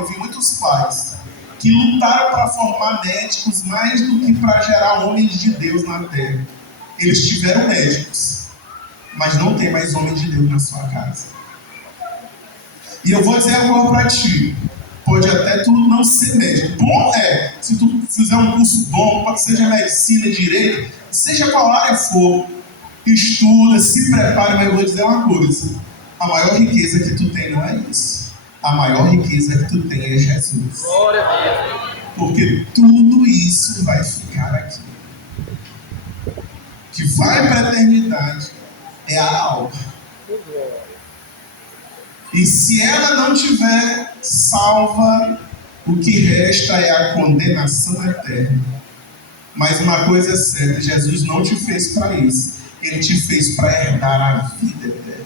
eu vi muitos pais que lutaram para formar médicos mais do que para gerar homens de Deus na terra. Eles tiveram médicos, mas não tem mais homem de Deus na sua casa. E eu vou dizer agora para ti, pode até tu não ser médico. Bom é, se tu fizer um curso bom, pode seja medicina, direito, seja qual área for, estuda, se prepara, mas eu vou dizer uma coisa. A maior riqueza que tu tem não é isso. A maior riqueza que tu tem é Jesus. Glória a Deus. Porque tudo isso vai ficar aqui. O que vai para a eternidade é a alma. E se ela não tiver salva, o que resta é a condenação eterna. Mas uma coisa é certa, Jesus não te fez para isso. Ele te fez para herdar a vida eterna.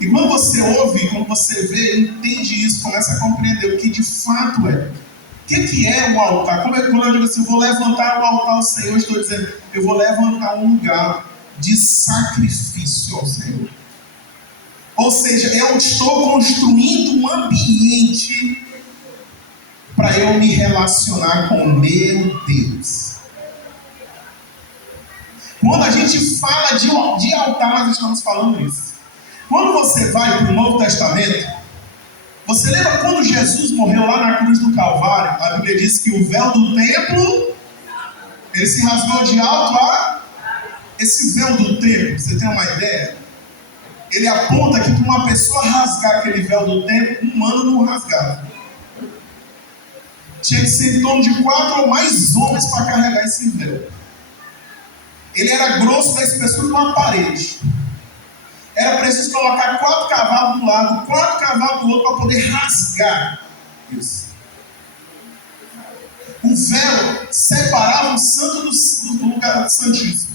E quando você ouve, quando você vê, entende isso, começa a compreender o que de fato é. O que é o altar? Quando eu digo assim, vou levantar o altar ao Senhor, estou dizendo, eu vou levantar um lugar de sacrifício ao Senhor. Ou seja, eu estou construindo um ambiente para eu me relacionar com o meu Deus. Quando a gente fala de altar, nós estamos falando isso. Quando você vai para o Novo Testamento, você lembra quando Jesus morreu lá na cruz do Calvário? A Bíblia diz que o véu do templo, ele se rasgou de alto a... Esse véu do templo, você tem uma ideia? Ele aponta que para uma pessoa rasgar aquele véu do templo, um humano não rasgava. Tinha que ser em torno de 4 ou mais homens para carregar esse véu. Ele era grosso da espessura de uma parede. Era preciso colocar 4 cavalos do lado, 4 cavalos do outro para poder rasgar isso. O véu separava o santo do lugar santíssimo,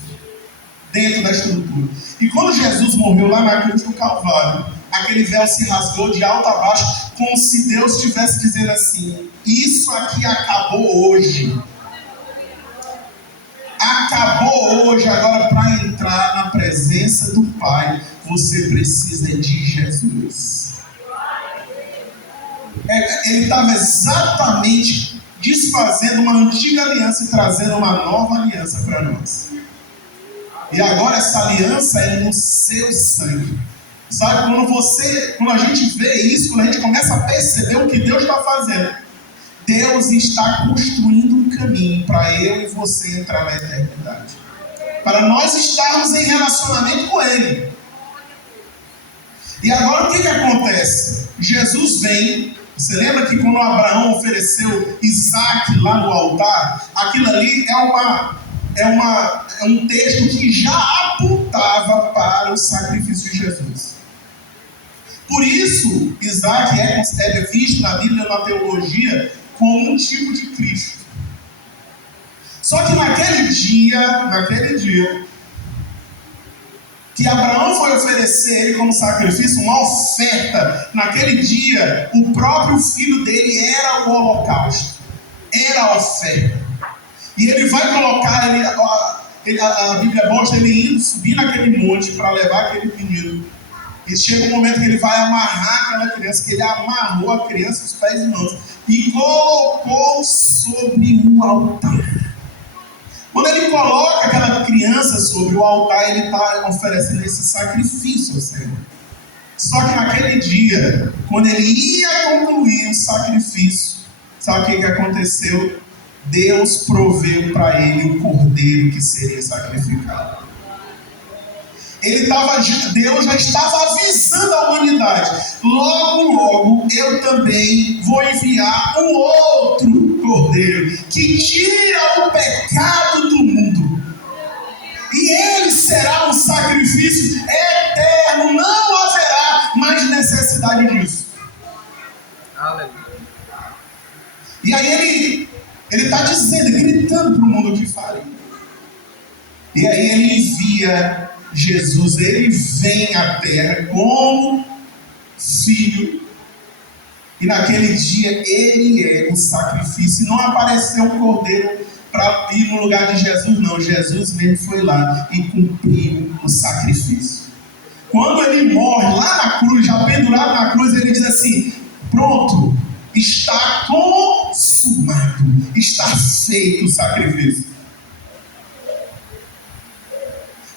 dentro da estrutura. E quando Jesus morreu lá na cruz do Calvário, aquele véu se rasgou de alto a baixo, como se Deus estivesse dizendo assim: isso aqui acabou hoje. Acabou hoje. Agora, para entrar na presença do Pai, você precisa de Jesus. Ele estava exatamente desfazendo uma antiga aliança e trazendo uma nova aliança para nós. E agora essa aliança é no seu sangue. Sabe, quando a gente vê isso, quando a gente começa a perceber o que Deus está fazendo, Deus está construindo um caminho para eu e você entrar na eternidade. Para nós estarmos em relacionamento com Ele. E agora o que acontece? Jesus vem. Você lembra que quando Abraão ofereceu Isaac lá no altar, aquilo ali é um texto que já apontava para o sacrifício de Jesus. Por isso, Isaac é visto na Bíblia, na teologia, como um tipo de Cristo. Só que naquele dia, que Abraão foi oferecer ele como sacrifício, uma oferta, naquele dia, o próprio filho dele era o holocausto, era a oferta. E ele vai colocar, a Bíblia mostra ele indo, subir naquele monte para levar aquele menino. E chega um momento que ele vai amarrar aquela criança, que ele amarrou a criança, os pés e mãos, e colocou sobre o altar. Quando ele coloca aquela criança sobre o altar, ele está oferecendo esse sacrifício ao Senhor. Só que naquele dia, quando ele ia concluir o sacrifício, sabe o que aconteceu? Deus proveu para ele o cordeiro que seria sacrificado. Deus já estava avisando a humanidade: logo eu também vou enviar um outro cordeiro que tira o pecado do mundo, e ele será um sacrifício eterno, não haverá mais necessidade disso. Aleluia. E aí ele está dizendo, gritando para o mundo que faria. E aí ele envia Jesus, ele vem à terra como filho, e naquele dia ele é o sacrifício. E não apareceu um cordeiro para ir no lugar de Jesus, não. Jesus mesmo foi lá e cumpriu o sacrifício. Quando ele morre lá na cruz, já pendurado na cruz, ele diz assim: Pronto, está consumado, está feito o sacrifício.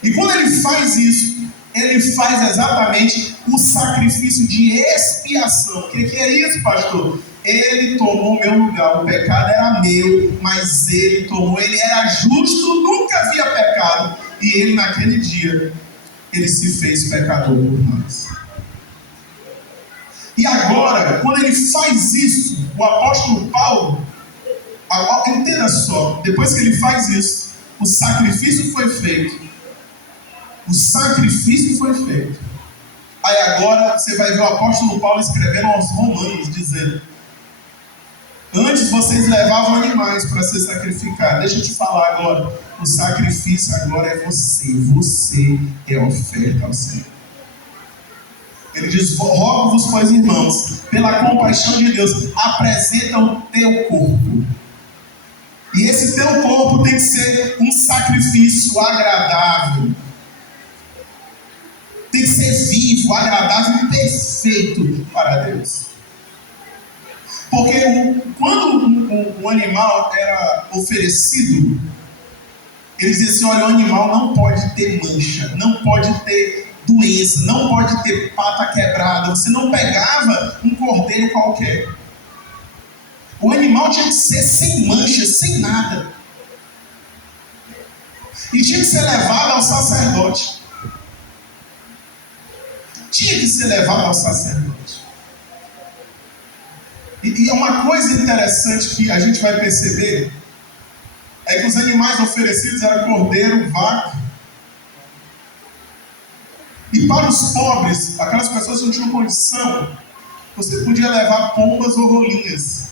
E quando ele faz isso, ele faz exatamente o sacrifício de expiação. O que é isso, pastor? Ele tomou meu lugar, o pecado era meu, mas ele tomou, ele era justo, nunca havia pecado, e ele naquele dia, ele se fez pecador por nós. E agora, quando ele faz isso, o apóstolo Paulo, entenda só, depois que ele faz isso, o sacrifício foi feito. O sacrifício foi feito. Aí agora você vai ver o apóstolo Paulo escrevendo aos Romanos, dizendo: antes vocês levavam animais para ser sacrificados. Deixa eu te falar agora. O sacrifício agora é você. Você é a oferta ao Senhor. Ele diz: rogo-vos, pois, irmãos, pela compaixão de Deus, apresenta o teu corpo. E esse teu corpo tem que ser um sacrifício agradável. Tem que ser vivo, agradável e perfeito para Deus. Porque quando o animal era oferecido, eles diziam assim: olha, o animal não pode ter mancha, não pode ter doença, não pode ter pata quebrada. Você não pegava um cordeiro qualquer. O animal tinha que ser sem mancha, sem nada. E tinha que ser levado ao sacerdote. Tinha que ser levado ao sacerdote. E uma coisa interessante que a gente vai perceber é que os animais oferecidos eram cordeiro, vaca. E para os pobres, aquelas pessoas que não tinham condição, você podia levar pombas ou rolinhas.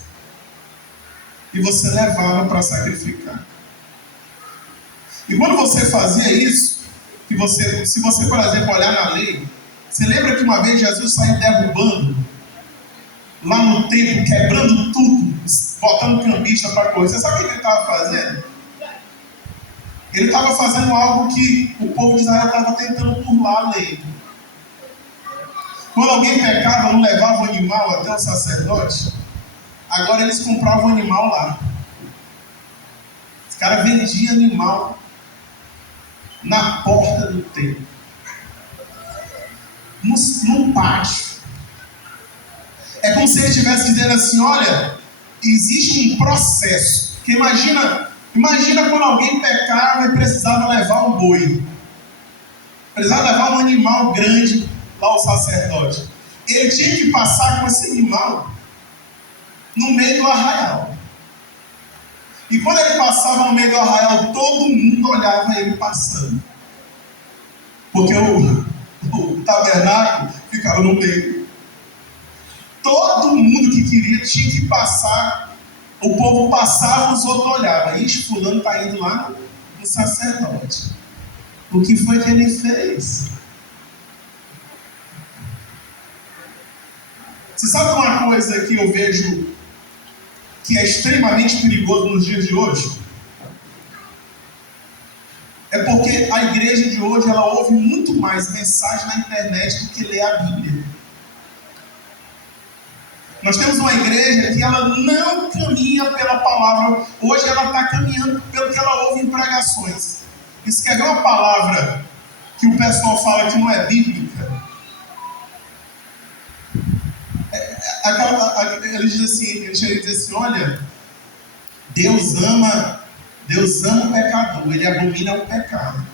E você levava para sacrificar. E quando você fazia isso, se você, por exemplo, olhar na lei, você lembra que uma vez Jesus saiu derrubando lá no templo, quebrando tudo, botando cambista para correr? Você sabe o que ele estava fazendo? Ele estava fazendo algo que o povo de Israel estava tentando burlar a lei. Quando alguém pecava, não levava o animal até o sacerdote, agora eles compravam o animal lá. Os caras vendiam animal na porta do templo. No pátio. É como se ele estivesse dizendo assim: olha, existe um processo. Porque imagina quando alguém pecava e precisava levar um boi. Precisava levar um animal grande lá ao sacerdote. Ele tinha que passar com esse animal no meio do arraial. E quando ele passava no meio do arraial, todo mundo olhava ele passando. Porque o tabernáculo ficava no meio. Todo mundo que queria tinha que passar. O povo passava, os outros olhavam. Ixi, fulano está indo lá no sacerdote. O que foi que ele fez? Você sabe uma coisa que eu vejo que é extremamente perigoso nos dias de hoje? É porque a igreja de hoje, ela ouve muito mais mensagem na internet do que lê a Bíblia. Nós temos uma igreja que ela não caminha pela palavra. Hoje ela está caminhando pelo que ela ouve em pregações. E se quer ver uma palavra que o pessoal fala que não é bíblica, ele diz assim: olha, Deus ama o pecador, ele abomina o pecado.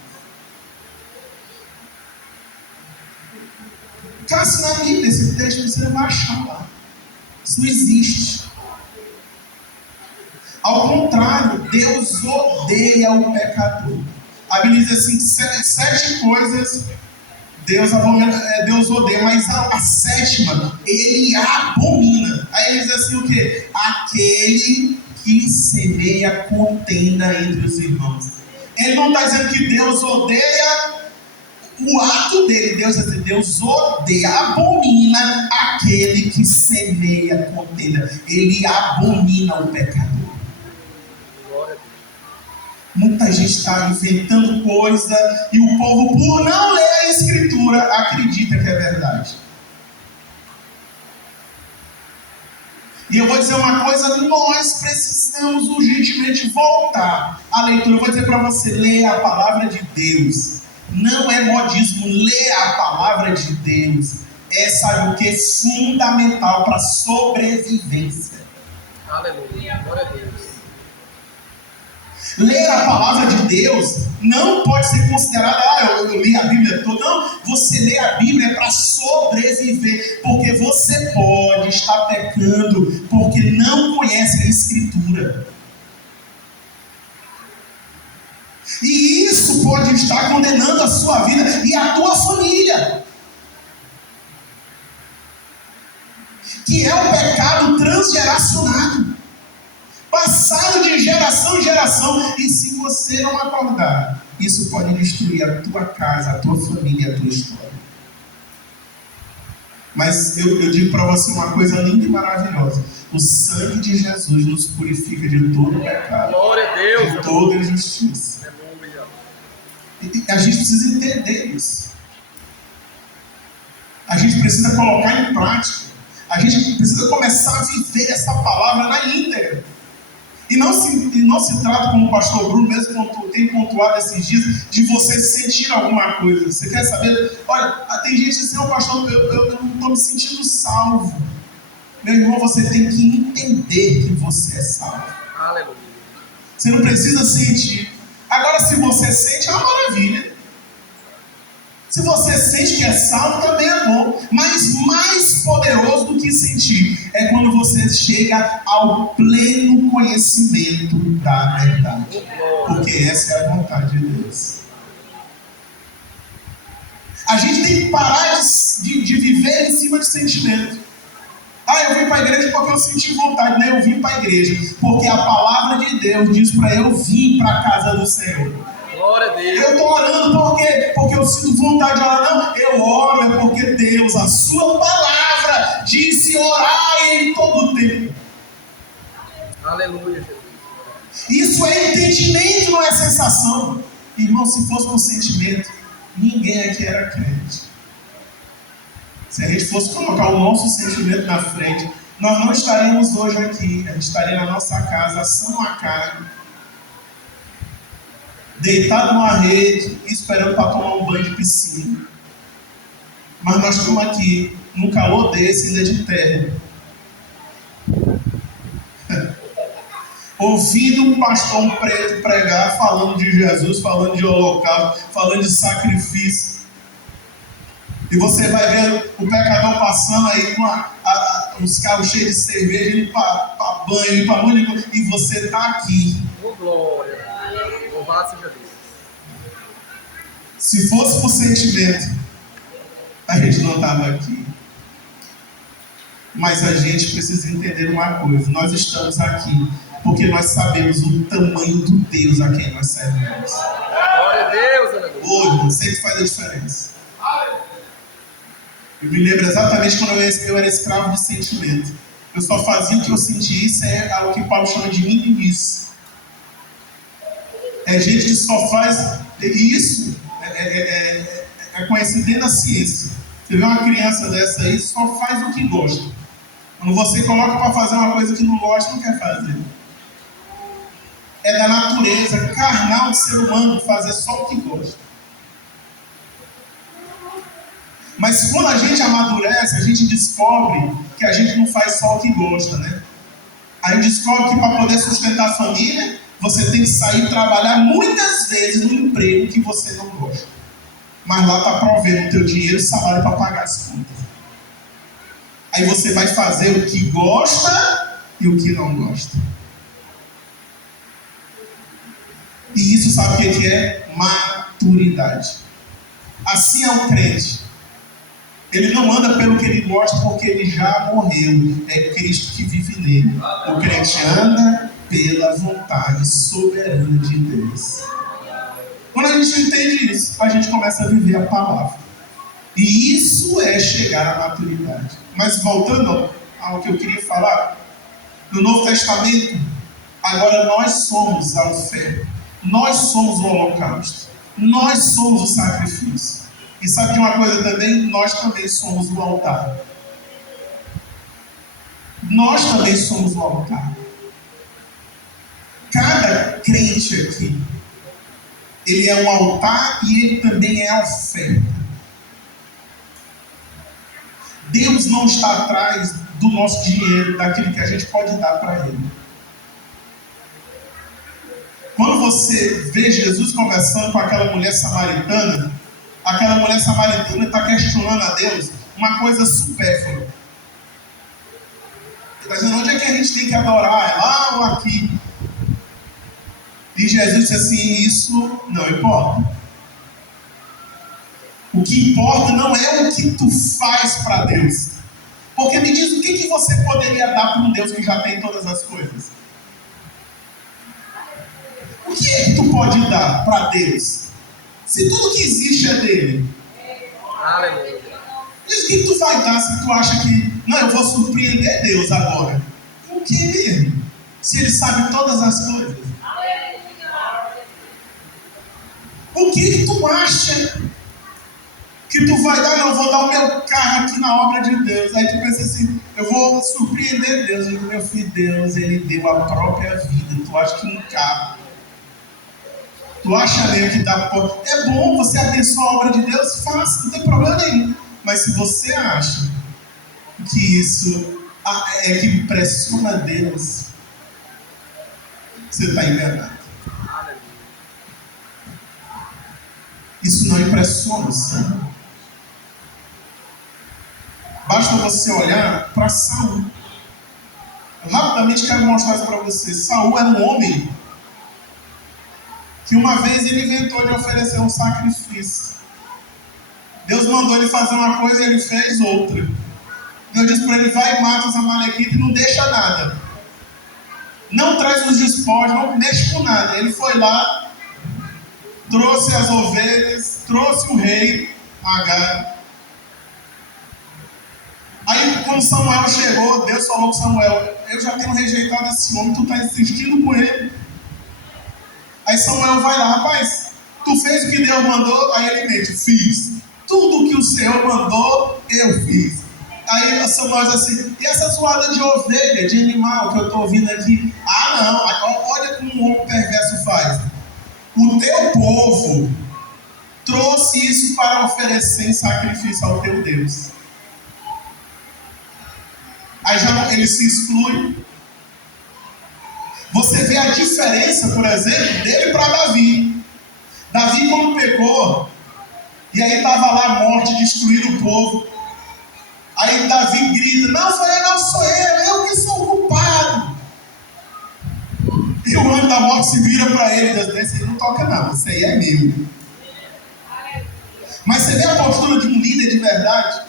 Caso na Bíblia esse texto, você não vai achar lá. Isso não existe. Ao contrário, Deus odeia o pecador. A Bíblia diz assim: 7 coisas Deus odeia, mas a 7ª ele abomina. Aí ele diz assim: o quê? Aquele que semeia contenda entre os irmãos. Ele não está dizendo que Deus odeia o ato dele. Deus odeia, abomina aquele que semeia contenda. Ele abomina o pecador. Muita gente está inventando coisa e o povo, por não ler a Escritura, acredita que é verdade. E eu vou dizer uma coisa, nós precisamos urgentemente voltar à leitura. Eu vou dizer para você, leia a palavra de Deus. Não é modismo, leia a palavra de Deus. É, sabe o que? Fundamental para a sobrevivência. Aleluia. Glória a Deus. Ler a palavra de Deus não pode ser considerada, eu li a Bíblia toda. Não, você lê a Bíblia é para sobreviver, porque você pode estar pecando porque não conhece a Escritura. E isso pode estar condenando a sua vida e a tua família, que é o pecado transgeracionado, passado de geração em geração. E se você não acordar, isso pode destruir a tua casa, a tua família, a tua história. Mas eu digo para você uma coisa linda e maravilhosa: o sangue de Jesus nos purifica de todo pecado, Glória a Deus. de toda injustiça. E a gente precisa entender isso. A gente precisa colocar em prática. A gente precisa começar a viver essa palavra na íntegra. E não se trata, como o pastor Bruno mesmo tem pontuado esses dias, de você sentir alguma coisa. Você quer saber? Olha, tem gente assim, pastor, eu não estou me sentindo salvo. Meu irmão, você tem que entender que você é salvo. Aleluia. Você não precisa sentir. Agora, se você sente, é uma maravilha. Se você sente que é salvo, também é bom. Mas mais poderoso do que sentir é quando você chega ao pleno conhecimento da verdade. Porque essa é a vontade de Deus. A gente tem que parar de viver em cima de sentimento. Eu vim para a igreja porque eu senti vontade. Não, eu vim para a igreja porque a palavra de Deus diz para eu vir para a casa do Senhor. Glória a Deus. Eu estou orando por quê? Porque eu sinto vontade de orar. Não, eu oro é porque Deus, a sua palavra, disse orar em todo o tempo. Aleluia. Isso é entendimento, não é sensação. Irmão, se fosse por sentimento, ninguém aqui era crente. Se a gente fosse colocar o nosso sentimento na frente, nós não estaríamos hoje aqui. A gente estaria na nossa casa, assando uma carne, deitado numa rede, esperando para tomar um banho de piscina. Mas nós estamos aqui, num calor desse, ainda de terra, ouvindo um pastor preto pregar, falando de Jesus, falando de holocausto, falando de sacrifício. E você vai ver o pecador passando aí com os carros cheios de cerveja, indo para banho, indo para um monte de coisa, e você está aqui. Oh, glória. Louvado seja Deus. Se fosse por sentimento, a gente não estava aqui. Mas a gente precisa entender uma coisa: nós estamos aqui porque nós sabemos o tamanho do Deus a quem nós servimos. Glória a Deus, aleluia. Hoje, você que faz a diferença. Eu me lembro exatamente quando eu era escravo de sentimento. Eu só fazia o que eu sentia. Isso é o que Paulo chama de mimimice. É gente que só faz isso. É conhecido dentro da ciência. Você vê uma criança dessa aí, só faz o que gosta. Quando você coloca para fazer uma coisa que não gosta, não quer fazer. É da natureza carnal do ser humano fazer só o que gosta. Mas quando a gente amadurece, a gente descobre que a gente não faz só o que gosta, né? A gente descobre que para poder sustentar a família, você tem que sair e trabalhar muitas vezes no emprego que você não gosta. Mas lá está provendo o teu dinheiro e salário para pagar as contas. Aí você vai fazer o que gosta e o que não gosta. E isso sabe o que é? Maturidade. Assim é o crente. Ele não anda pelo que ele gosta porque ele já morreu. É Cristo que vive nele. O crente anda pela vontade soberana de Deus. Quando a gente entende isso, a gente começa a viver a palavra. E isso é chegar à maturidade. Mas voltando ao que eu queria falar, no Novo Testamento, agora nós somos a oferta. Nós somos o holocausto. Nós somos o sacrifício. E sabe de uma coisa também? Nós também somos o altar. Nós também somos o altar. Cada crente aqui, ele é um altar e ele também é a oferta. Deus não está atrás do nosso dinheiro, daquilo que a gente pode dar para Ele. Quando você vê Jesus conversando com aquela mulher samaritana está questionando a Deus uma coisa supérflua. Ele está dizendo, onde é que a gente tem que adorar? É lá ou aqui? E Jesus disse assim, isso não importa. O que importa não é o que tu faz para Deus. Porque me diz o que você poderia dar para um Deus que já tem todas as coisas? O que é que tu pode dar para Deus? Se tudo que existe é dele. Aleluia. Diz o que tu vai dar se tu acha que, não, eu vou surpreender Deus agora. O que mesmo? Se ele sabe todas as coisas. O que tu acha que tu vai dar? Não, eu vou dar o meu carro aqui na obra de Deus. Aí tu pensa assim, eu vou surpreender Deus. Eu digo, meu filho, Deus, ele deu a própria vida. Tu acha que um carro, tu acha mesmo que dá pra... É bom você abençoar a obra de Deus, faça, não tem problema nenhum. Mas se você acha que isso é que impressiona Deus, você está enganado. Isso não impressiona o Senhor. Basta você olhar para Saul. Eu rapidamente quero mostrar isso para você. Saul era um homem que uma vez ele inventou de oferecer um sacrifício. Deus mandou ele fazer uma coisa e ele fez outra. Deus disse para ele, vai e mata os amalequitas e não deixa nada. Não traz os despojos, não mexe com nada. Ele foi lá, trouxe as ovelhas, trouxe o rei, Agar. Aí quando Samuel chegou, Deus falou com Samuel, eu já tenho rejeitado esse homem, tu está insistindo com ele. Aí Samuel vai lá, rapaz, tu fez o que Deus mandou? Aí ele mente, fiz. Tudo que o Senhor mandou, eu fiz. Aí Samuel diz assim, e essa zoada de ovelha, de animal que eu estou ouvindo aqui? Ah não, olha como um homem perverso faz. O teu povo trouxe isso para oferecer em sacrifício ao teu Deus. Aí já ele se exclui. Você vê a diferença, por exemplo, dele para Davi. Davi quando pecou, e aí estava lá a morte, destruindo o povo. Aí Davi grita, não sou eu que sou o culpado. E o anjo da morte se vira para ele e diz, esse aí não toca não, esse aí é meu. Mas você vê a postura de um líder de verdade?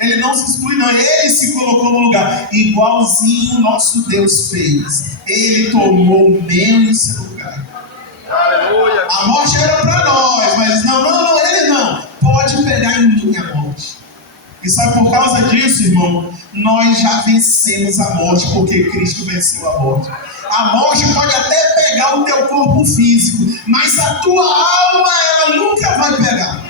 Ele não se exclui não, ele se colocou no lugar. Igualzinho o nosso Deus fez. Ele tomou o meu e o seu lugar. Aleluia. A morte era para nós, mas não, ele não. Pode pegar em mim a morte. E sabe, por causa disso, irmão, nós já vencemos a morte, porque Cristo venceu a morte. A morte pode até pegar o teu corpo físico, mas a tua alma, ela nunca vai pegar.